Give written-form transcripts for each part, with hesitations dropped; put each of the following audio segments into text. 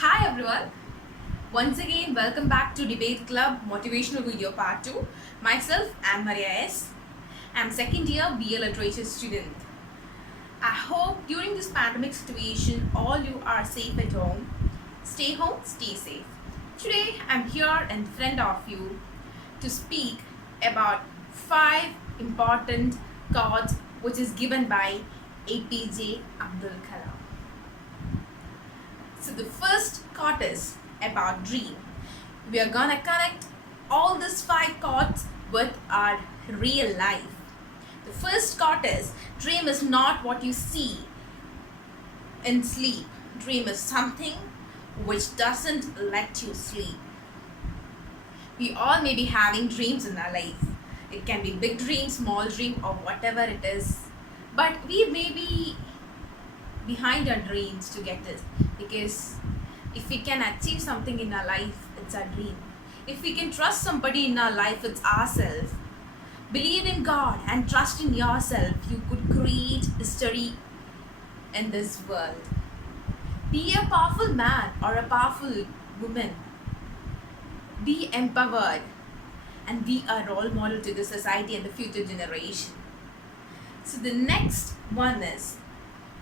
Hi everyone. Once again, welcome back to Debate Club Motivational Video Part 2. Myself, I'm Maria S. I'm second year BA Literature student. I hope during this pandemic situation, all you are safe at home. Stay home, stay safe. Today, I'm here in front of you to speak about 5 important quotes which is given by APJ Abdul Kalam. So the first quote is about dream. We are gonna connect all these 5 quotes with our real life. The first quote is dream is not what you see in sleep. Dream is something which doesn't let you sleep. We all may be having dreams in our life. It can be big dream, small dream, or whatever it is. But we may be behind our dreams to get it, because if we can achieve something in our life, it's our dream. If we can trust somebody in our life, it's ourselves. Believe in God and trust in yourself. You could create history in this world. Be a powerful man or a powerful woman. Be empowered and be a role model to the society and the future generation. So the next one is,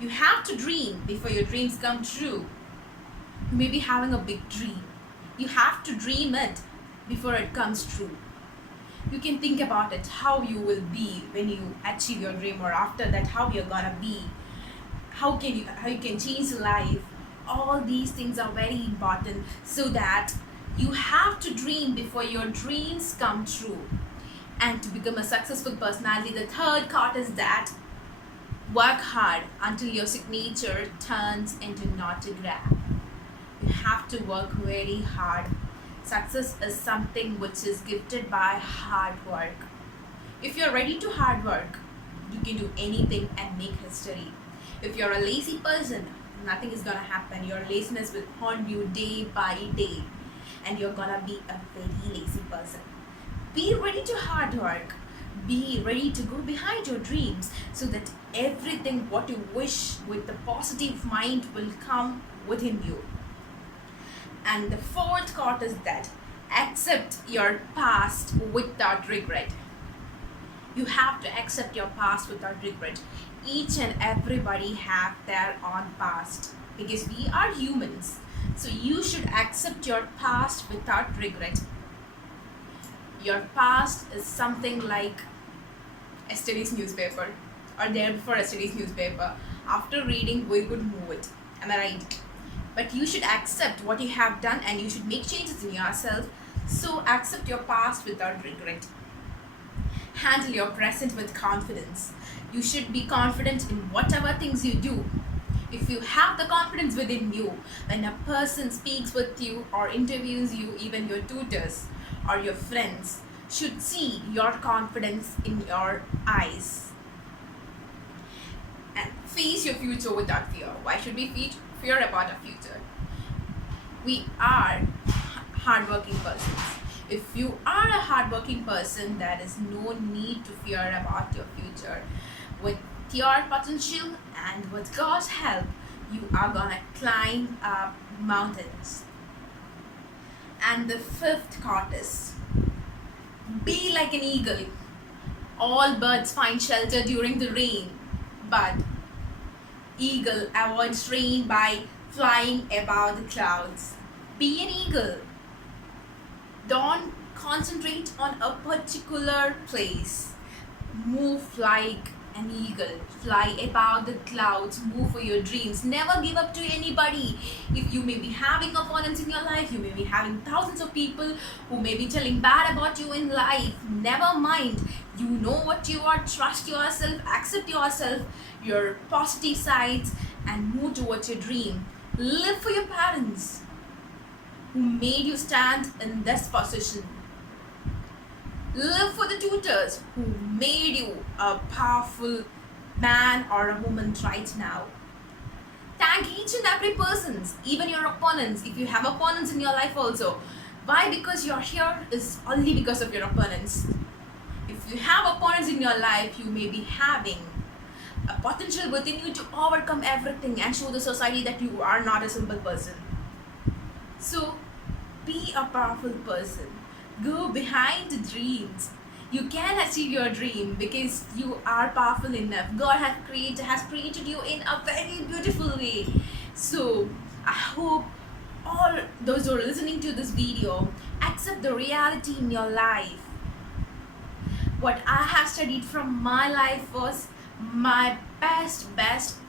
you have to dream before your dreams come true. You may be having a big dream. You have to dream it before it comes true. You can think about it, how you will be when you achieve your dream, or after that, how you're gonna be. How you can change life. All these things are very important, so that you have to dream before your dreams come true. And to become a successful personality, the third part is that work hard until your signature turns into an autograph. You have to work very hard. Success is something which is gifted by hard work. If you're ready to hard work, you can do anything and make history. If you're a lazy person, nothing is gonna happen. Your laziness will haunt you day by day, and you're gonna be a very lazy person. Be ready to hard work. Be ready to go behind your dreams, so that everything what you wish with the positive mind will come within you. And the fourth quote is that accept your past without regret. You have to accept your past without regret. Each and everybody have their own past, because we are humans. So you should accept your past without regret. Your past is something like yesterday's newspaper, or there before yesterday's newspaper. After reading, we would move it. Am I right? But you should accept what you have done, and you should make changes in yourself. So accept your past without regret. Handle your present with confidence. You should be confident in whatever things you do. If you have the confidence within you, when a person speaks with you or interviews you, even your tutors or your friends should see your confidence in your eyes. And face your future without fear. Why should we fear about our future? We are hardworking persons. If you are a hardworking person, there is no need to fear about your future. With your potential and with God's help, you are gonna climb up mountains. And the fifth quote is, be like an eagle. All birds find shelter during the rain, but eagle avoids rain by flying above the clouds. Be an eagle. Don't concentrate on a particular place. Move like an eagle. Fly above the clouds. Move for your dreams. Never give up to anybody. If you may be having opponents in your life, you may be having thousands of people who may be telling bad about you in life. Never mind. You know what you are. Trust yourself. Accept yourself, your positive sides, and move towards your dream. Live for your parents who made you stand in this position. Live for the tutors who made you a powerful man or a woman right now. Thank each and every person, even your opponents, if you have opponents in your life also. Why? Because you're here is only because of your opponents. If you have opponents in your life, you may be having a potential within you to overcome everything and show the society that you are not a simple person. So be a powerful person. Go behind the dreams. You can achieve your dream because you are powerful enough. God has created you in a very beautiful way. So I hope all those who are listening to this video accept the reality in your life. What I have studied from my life was my best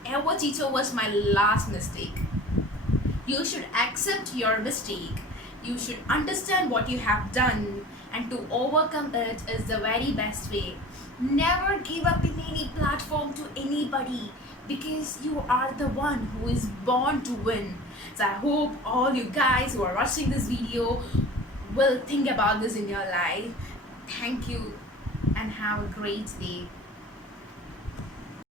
ever teacher was my last mistake. You should accept your mistake. You should understand what you have done, and to overcome it is the very best way. Never give up in any platform to anybody because you are the one who is born to win. So I hope all you guys who are watching this video will think about this in your life. Thank you and have a great day.